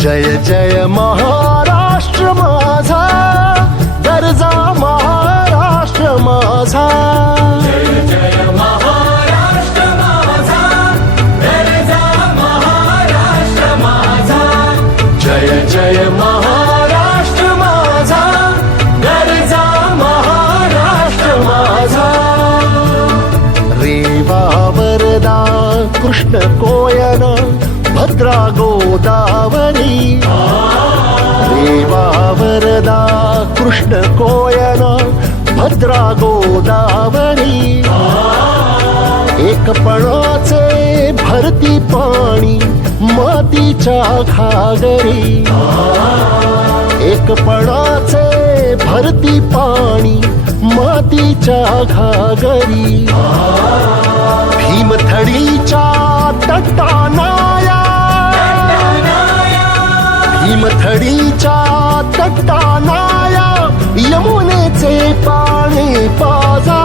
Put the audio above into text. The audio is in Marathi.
जय जय महाराष्ट्र माझा, गरजा महाराष्ट्र माझा. जय जय महाराष्ट्र माझा, गरजा महाराष्ट्र माझा. जय जय महाराष्ट्र माझा, गरजा महाराष्ट्र माझा. रेवा वरदा कृष्ण कोयना भद्रा गोदावरी. रेवा वरदा कृष्ण कोयना भद्रा गोदावरी. एकपणाचे भरती पाणी मातीच्या घागरी. एकपणाचे भरती पाणी मातीच्या घागरी. भीमथडीच्या तटानाया, भीमथडीच्या तटानाया यमुनेचे पाणी पाजा.